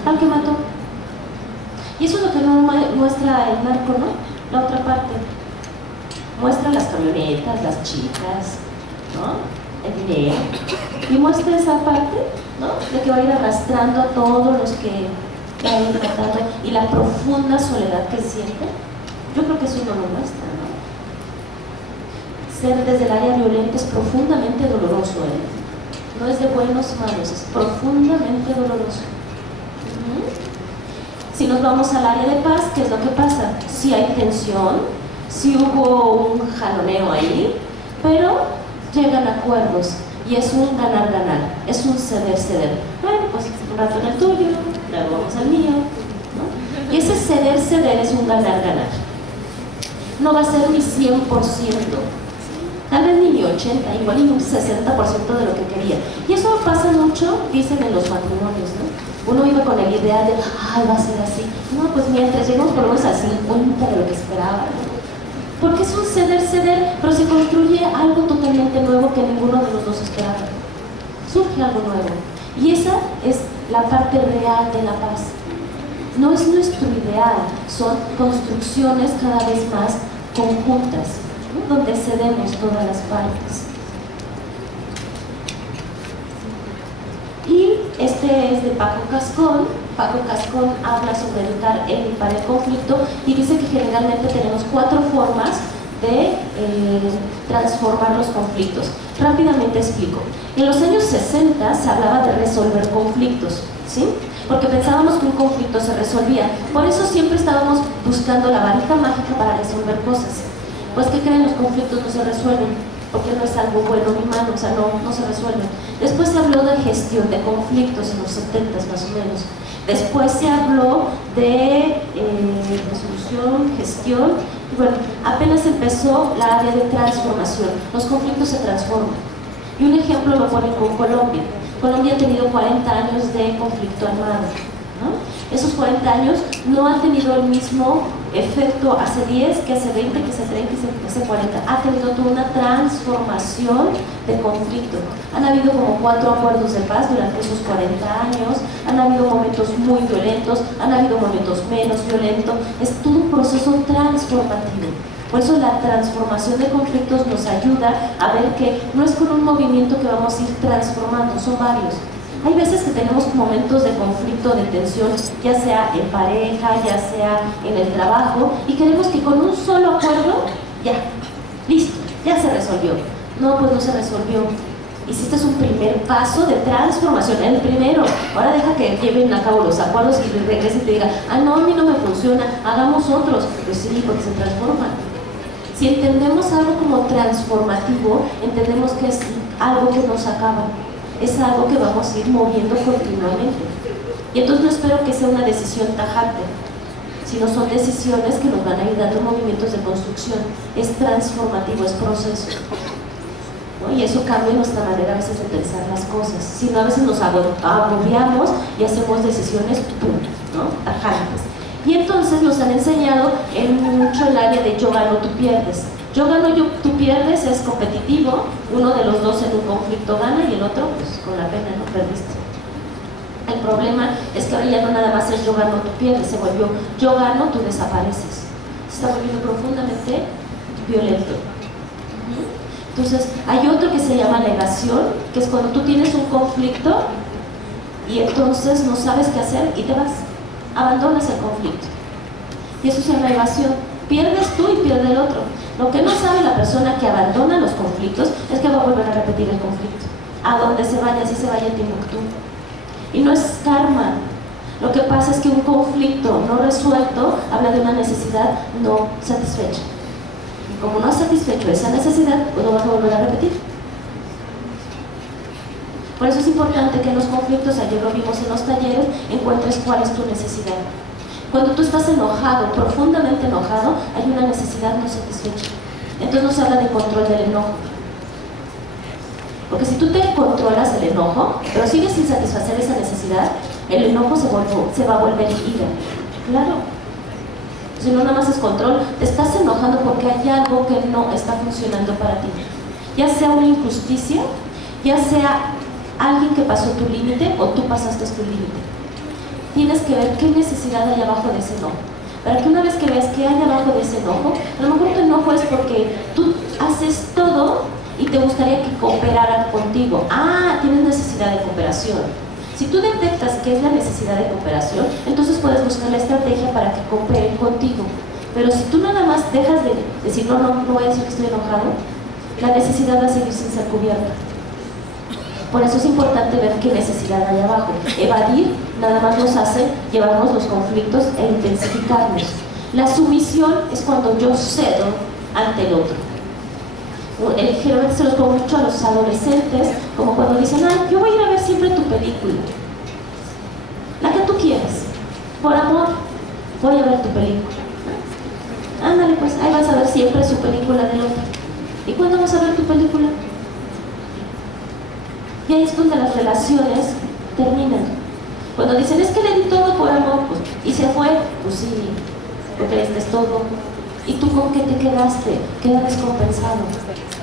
Al que mató. Y eso es lo que no muestra el narco, ¿no? La otra parte. Muestra las camionetas, las chicas, ¿no? El dinero. Y muestra esa parte, ¿no? De que va a ir arrastrando a todos los que va a ir matando y la profunda soledad que siente. Yo creo que eso no lo muestra, ¿no? Ser desde el área violenta es profundamente doloroso, ¿eh? No es de buenos malos, es profundamente doloroso. Si nos vamos al área de paz, ¿qué es lo que pasa? Sí hay tensión, sí hubo un jaloneo ahí, pero llegan acuerdos y es un ganar-ganar, es un ceder-ceder. Bueno, pues un rato en el tuyo, luego vamos al mío, ¿no? Y ese ceder-ceder es un ganar-ganar. No va a ser mi 100%, tal vez ni mi 80%, igual ni un 60% de lo que quería. Y eso pasa mucho, dicen en los matrimonios, ¿no? Uno iba con el ideal de, ay, va a ser así. No, pues mientras llegamos por lo menos al 50% de lo que esperaba, ¿no? Porque es un ceder, pero se construye algo totalmente nuevo que ninguno de los dos esperaba. Surge algo nuevo. Y esa es la parte real de la paz. No es nuestro ideal, son construcciones cada vez más conjuntas, ¿no? Donde cedemos todas las partes. Y este es de Paco Cascón. Paco Cascón habla sobre educar en y para el conflicto y dice que generalmente tenemos 4 formas de transformar los conflictos. Rápidamente explico. En los años 60 se hablaba de resolver conflictos, ¿sí? Porque pensábamos que un conflicto se resolvía. Por eso siempre estábamos buscando la varita mágica para resolver cosas. Pues, ¿qué creen? Los conflictos no se resuelven, porque no es algo bueno ni malo, o sea, no se resuelven. Después se habló de gestión de conflictos en los 70s más o menos. Después se habló de resolución, gestión, y bueno, apenas empezó la área de transformación. Los conflictos se transforman. Y un ejemplo lo ponen con Colombia. Colombia ha tenido 40 años de conflicto armado, ¿no? Esos 40 años no han tenido el mismo efecto hace 10, que hace 20, que hace 30, que hace 40. Ha tenido toda una transformación de conflicto. Han habido como 4 acuerdos de paz durante esos 40 años, han habido momentos muy violentos, han habido momentos menos violentos. Es todo un proceso transformativo. Por eso la transformación de conflictos nos ayuda a ver que no es con un movimiento que vamos a ir transformando, son varios. Hay veces que tenemos momentos de conflicto, de tensión, ya sea en pareja, ya sea en el trabajo, y queremos que con un solo acuerdo, ya, listo, ya se resolvió. No, pues no se resolvió. Hiciste un primer paso de transformación, el primero. Ahora deja que lleven a cabo los acuerdos y regresen y te digan, ah, no, a mí no me funciona, hagamos otros. Pues sí, porque se transforman. Si entendemos algo como transformativo, entendemos que es algo que nos acaba. Es algo que vamos a ir moviendo continuamente. Y entonces no espero que sea una decisión tajante, sino son decisiones que nos van a ir dando movimientos de construcción. Es transformativo, es proceso, ¿no? Y eso cambia nuestra manera a veces de pensar las cosas. Si no, a veces nos agobiamos y hacemos decisiones, ¡pum!, ¿no?, tajantes. Y entonces nos han enseñado mucho el área de yo gano, tú pierdes. Yo gano, tú pierdes es competitivo, uno de los dos en un conflicto gana y el otro, pues con la pena, no perdiste. El problema es que ahora ya no nada más es yo gano, tú pierdes, se volvió yo gano, tú desapareces. Se está volviendo profundamente violento. Entonces, hay otro que se llama negación, que es cuando tú tienes un conflicto y entonces no sabes qué hacer y te vas, abandonas el conflicto. Y eso se llama evasión. Pierdes tú y pierde el otro. Lo que no sabe la persona que abandona los conflictos es que va a volver a repetir el conflicto. A donde se vaya, así se vaya en Timbuktu. Y no es karma. Lo que pasa es que un conflicto no resuelto habla de una necesidad no satisfecha. Y como no has satisfecho esa necesidad, pues lo vas a volver a repetir. Por eso es importante que en los conflictos, ayer lo vimos en los talleres, encuentres cuál es tu necesidad. Cuando tú estás enojado, profundamente enojado, hay una necesidad no satisfecha. Entonces no se habla de control del enojo. Porque si tú te controlas el enojo, pero sigues sin satisfacer esa necesidad, el enojo se va a volver ira. Claro. Si no, nada más es control. Te estás enojando porque hay algo que no está funcionando para ti. Ya sea una injusticia, ya sea alguien que pasó tu límite o tú pasaste tu límite. Tienes que ver qué necesidad hay abajo de ese enojo. Para que una vez que veas qué hay abajo de ese enojo, a lo mejor tu enojo es porque tú haces todo y te gustaría que cooperaran contigo. Ah, tienes necesidad de cooperación. Si tú detectas qué es la necesidad de cooperación, entonces puedes buscar la estrategia para que cooperen contigo. Pero si tú nada más dejas de decir, no voy a decir que estoy enojado, la necesidad va a seguir sin ser cubierta. Por eso es importante ver qué necesidad hay abajo. Evadir nada más nos hace llevarnos los conflictos e intensificarlos. La sumisión es cuando yo cedo ante el otro. Generalmente se los pongo mucho a los adolescentes, como cuando dicen, yo voy a ir a ver siempre tu película, la que tú quieras, por amor, voy a ver tu película. Ándale, pues ahí vas a ver siempre su película del otro. ¿Y cuándo vas a ver tu película? Y ahí es donde las relaciones terminan. Cuando dicen, es que le di todo por amor, pues, y se fue, pues sí, porque le diste todo. ¿Y tú con qué te quedaste? Queda descompensado.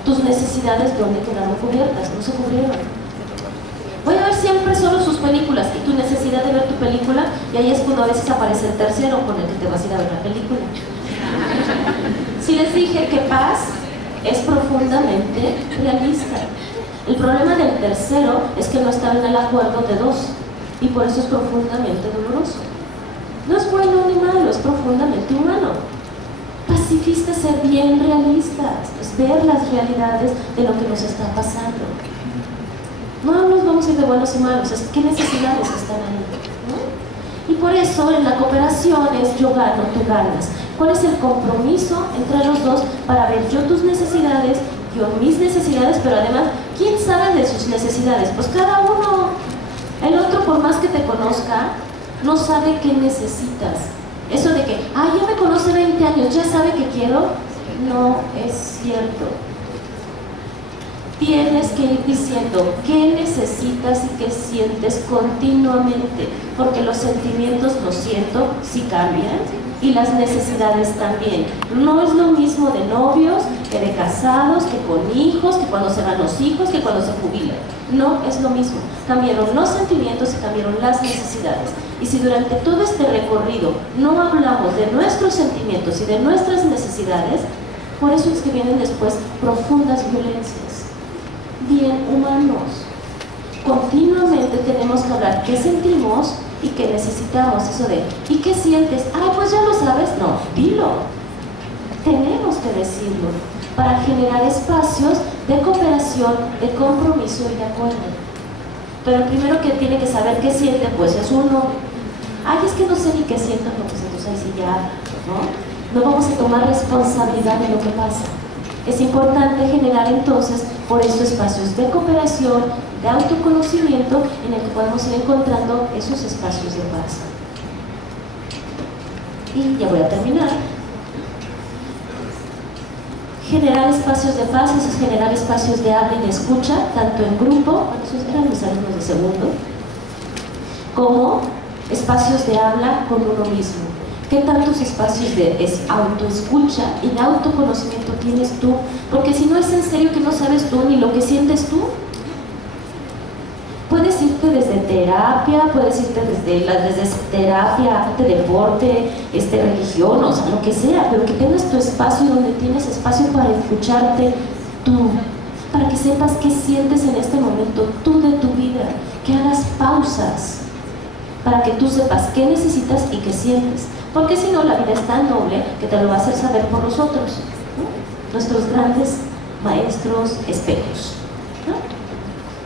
Tus necesidades, ¿dónde quedaron cubiertas? No se cubrieron. Voy a ver siempre solo sus películas y tu necesidad de ver tu película, y ahí es cuando a veces aparece el tercero con el que te vas a ir a ver la película. Si les dije que paz es profundamente realista. El problema del tercero es que no está en el acuerdo de dos, y por eso es profundamente doloroso. No es bueno ni malo, es profundamente humano. Pacifista es ser bien realistas, es ver las realidades de lo que nos está pasando. No nos vamos a ir de buenos y malos, es qué necesidades están ahí, ¿no? Y por eso en la cooperación es yo gano, tú ganas. ¿Cuál es el compromiso entre los dos para ver yo tus necesidades, yo mis necesidades, pero además, ¿quién sabe de sus necesidades? Pues cada uno. El otro, por más que te conozca, no sabe qué necesitas. Eso de que, ya me conoce 20 años, ya sabe que quiero, no es cierto. Tienes que ir diciendo qué necesitas y qué sientes continuamente, porque los sentimientos, lo siento, sí cambian, y las necesidades también. No es lo mismo de novios que de casados, que con hijos, que cuando se van los hijos, que cuando se jubilan. No es lo mismo. Cambiaron los sentimientos y cambiaron las necesidades. Y si durante todo este recorrido no hablamos de nuestros sentimientos y de nuestras necesidades, por eso es que vienen después profundas violencias. Bien humanos. Continuamente tenemos que hablar qué sentimos y qué necesitamos. Eso de, ¿y qué sientes? Pues ya lo sabes. No, dilo. Tenemos que decirlo para generar espacios de cooperación, de compromiso y de acuerdo. Pero el primero que tiene que saber qué siente, pues es uno. Es que no sé ni qué siento, no, pues entonces ahí sí ya, ¿no? No vamos a tomar responsabilidad de lo que pasa. Es importante generar entonces, por eso, espacios de cooperación, de autoconocimiento, en el que podemos ir encontrando esos espacios de paz. Y ya voy a terminar. Generar espacios de paz es generar espacios de habla y de escucha, tanto en grupo, esos eran mis alumnos de segundo, como espacios de habla con uno mismo. ¿Qué tantos espacios de autoescucha y de autoconocimiento tienes tú? Porque si no es en serio que no sabes tú ni lo que sientes tú. Puedes irte desde terapia, puedes irte desde terapia, arte, deporte, religión, o sea, lo que sea, pero que tengas tu espacio donde tienes espacio para escucharte tú, para que sepas qué sientes en este momento tú de tu vida, que hagas pausas, para que tú sepas qué necesitas y qué sientes. Porque si no, la vida es tan noble que te lo va a hacer saber por los otros, ¿no? Nuestros grandes maestros espejos, ¿no?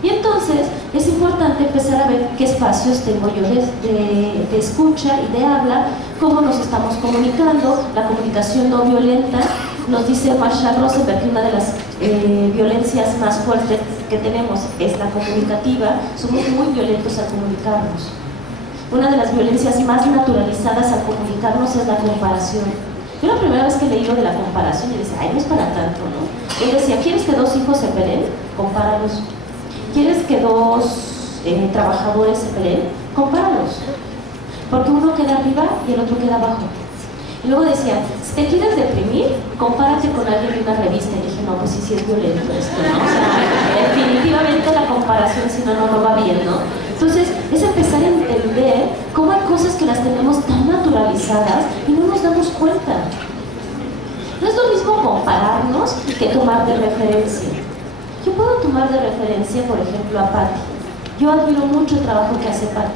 Y entonces es importante empezar a ver qué espacios tengo yo de escucha y de habla, cómo nos estamos comunicando, la comunicación no violenta. Nos dice Marshall Rosenberg que una de las violencias más fuertes que tenemos es la comunicativa. Somos muy violentos al comunicarnos. Una de las violencias más naturalizadas al comunicarnos es la comparación. Yo la primera vez que leí lo de la comparación, yo decía, no es para tanto, ¿no? Él decía, ¿quieres que dos hijos se peleen? Compáralos. ¿Quieres que dos trabajadores se peleen? Compáralos. Porque uno queda arriba y el otro queda abajo. Y luego decía, si te quieres deprimir, compárate con alguien de una revista. Y dije, no, pues sí es violento esto, ¿no? O sea, definitivamente la comparación, si no, no va bien, ¿no? Entonces, es empezar a entender cómo hay cosas que las tenemos tan naturalizadas y no nos damos cuenta. No es lo mismo compararnos que tomar de referencia. Yo puedo tomar de referencia, por ejemplo, a Patti. Yo admiro mucho el trabajo que hace Patti.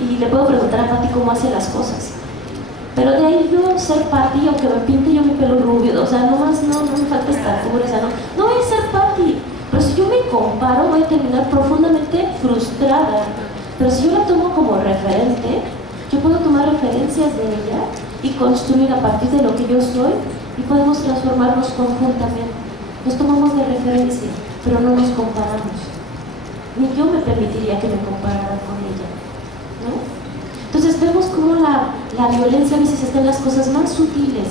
Y le puedo preguntar a Patti cómo hace las cosas. Pero de ahí yo ser Patty o que me pinte yo mi pelo rubio, o sea, no me falta estatura, o sea, no voy a ser Patty. Pero si yo me comparo, voy a terminar profundamente frustrada. Pero si yo la tomo como referente, yo puedo tomar referencias de ella y construir a partir de lo que yo soy y podemos transformarnos conjuntamente. Nos tomamos de referencia, pero no nos comparamos. Ni yo me permitiría que me comparara con ella, ¿no? Entonces vemos cómo la violencia a veces está en las cosas más sutiles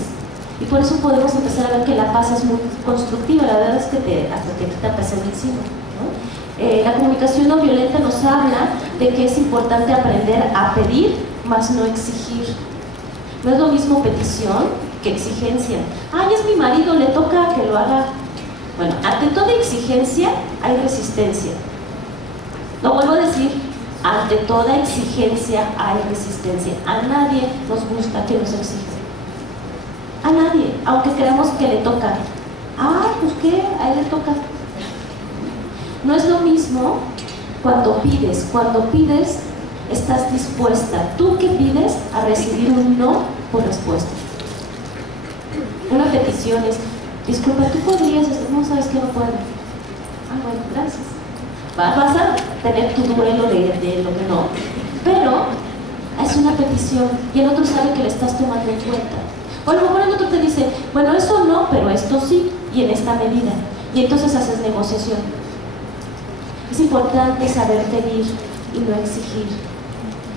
y por eso podemos empezar a ver que la paz es muy constructiva. La verdad es que hasta te quita peso de encima, ¿no? La comunicación no violenta nos habla de que es importante aprender a pedir, más no exigir. No es lo mismo petición que exigencia. Ay, es mi marido, le toca que lo haga. Bueno, ante toda exigencia hay resistencia. Lo vuelvo a decir, ante toda exigencia hay resistencia. A nadie nos gusta que nos exijan. A nadie, aunque creamos que le toca. Ah, pues qué, a él le toca. No es lo mismo cuando pides. Cuando pides, estás dispuesta. ¿Tú qué pides? A recibir un no por respuesta. Una petición es, disculpa, ¿tú podrías hacer? No, sabes que no puedo. Ah, bueno, gracias. Vas a tener tu duelo de lo que no, pero es una petición y el otro sabe que le estás tomando en cuenta. O a lo mejor el otro te dice, bueno, eso no, pero esto sí, y en esta medida. Y entonces haces negociación. Es importante saber pedir y no exigir.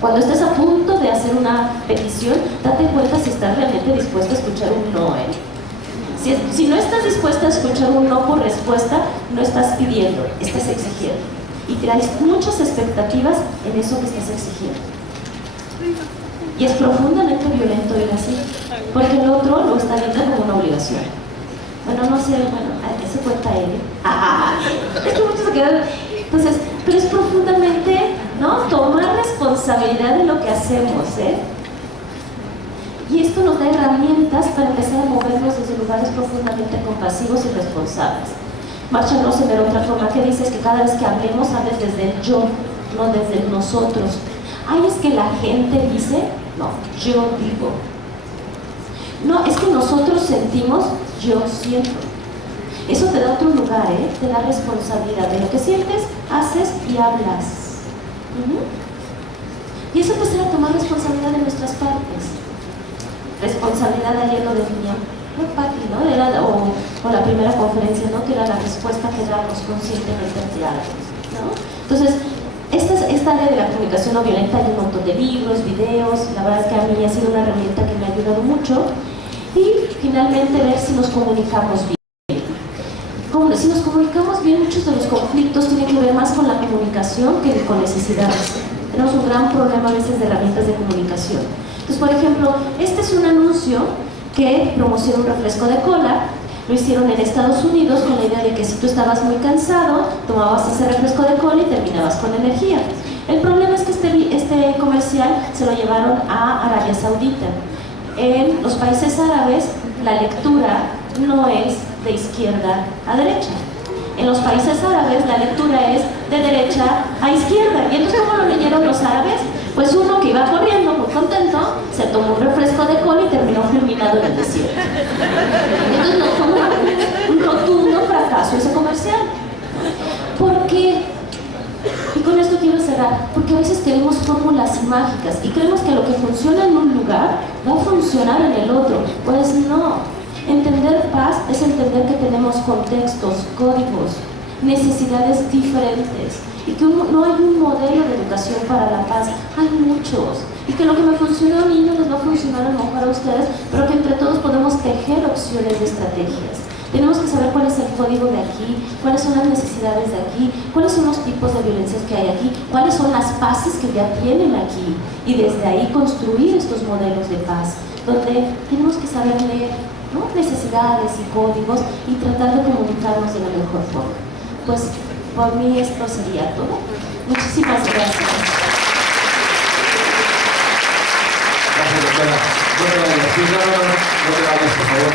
Cuando estés a punto de hacer una petición, date cuenta si estás realmente dispuesta a escuchar un no, ¿eh? Si no estás dispuesta a escuchar un no por respuesta, no estás pidiendo, estás exigiendo. Y traes muchas expectativas en eso que estás exigiendo. Y es profundamente violento ir así, porque el otro lo está viendo como una obligación. Bueno, no sé, bueno, ¿a qué se cuenta él? Es que muchos se quedan. Entonces, pero es profundamente, ¿no? Tomar responsabilidad de lo que hacemos, ¿eh? Y esto nos da herramientas para empezar a movernos desde lugares profundamente compasivos y responsables. Marshall Rosenberg, otra forma que dice es que cada vez que hablemos, hables desde el yo, no desde el nosotros. Ay, es que la gente dice, no, yo digo. No, es que nosotros sentimos, yo siento. Eso te da otro lugar, ¿eh? Te da responsabilidad de lo que sientes, haces y hablas. Y eso empezar a tomar responsabilidad de nuestras partes. Responsabilidad, ayer lo definía Patty, ¿no? O la primera conferencia, ¿no? Que era la respuesta que damos conscientemente ante algo, ¿no? Entonces, esta área de la comunicación no violenta, hay un montón de libros, videos, la verdad es que a mí ha sido una herramienta que me ha ayudado mucho. Y finalmente ver si nos comunicamos bien. Si nos comunicamos bien, muchos de los conflictos tienen que ver más con la comunicación que con necesidades. Tenemos un gran problema a veces de herramientas de comunicación. Entonces, por ejemplo, este es un anuncio que promociona un refresco de cola. Lo hicieron en Estados Unidos con la idea de que si tú estabas muy cansado, tomabas ese refresco de cola y terminabas con energía. El problema es que este comercial se lo llevaron a Arabia Saudita. En los países árabes, la lectura no es de izquierda a derecha. En los países árabes, la lectura es de derecha a izquierda. ¿Y entonces cómo lo leyeron los árabes? Pues uno que iba corriendo muy contento, se tomó un refresco de cola y terminó fulminado en el desierto. Entonces no fue un rotundo fracaso ese comercial. ¿Por qué? Y con esto quiero cerrar, porque a veces queremos fórmulas mágicas y creemos que lo que funciona en un lugar va a funcionar en el otro. Pues no. Entender paz es entender que tenemos contextos, códigos, necesidades diferentes y que no hay un modelo de educación para la paz, hay muchos. Y que lo que me funciona a mí no les va a funcionar a lo mejor a ustedes, pero que entre todos podemos tejer opciones de estrategias. Tenemos que saber cuál es el código de aquí, cuáles son las necesidades de aquí, cuáles son los tipos de violencias que hay aquí, cuáles son las paces que ya tienen aquí y desde ahí construir estos modelos de paz, donde tenemos que saber leer, ¿no? Necesidades y códigos y tratar de comunicarnos de la mejor forma. Pues por mí esto sería todo. Muchísimas gracias. Gracias, doctora. No te vayas, por favor.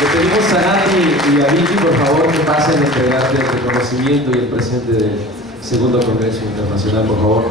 Le pedimos a Nati y a Vicky, por favor, que pasen a entregarte el reconocimiento y el presente del segundo Congreso Internacional, por favor.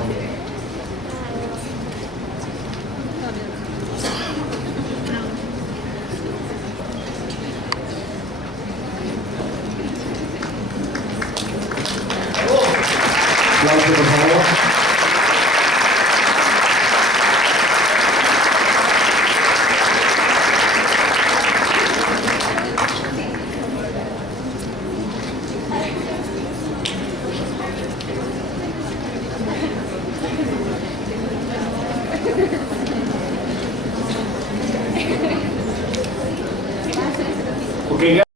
que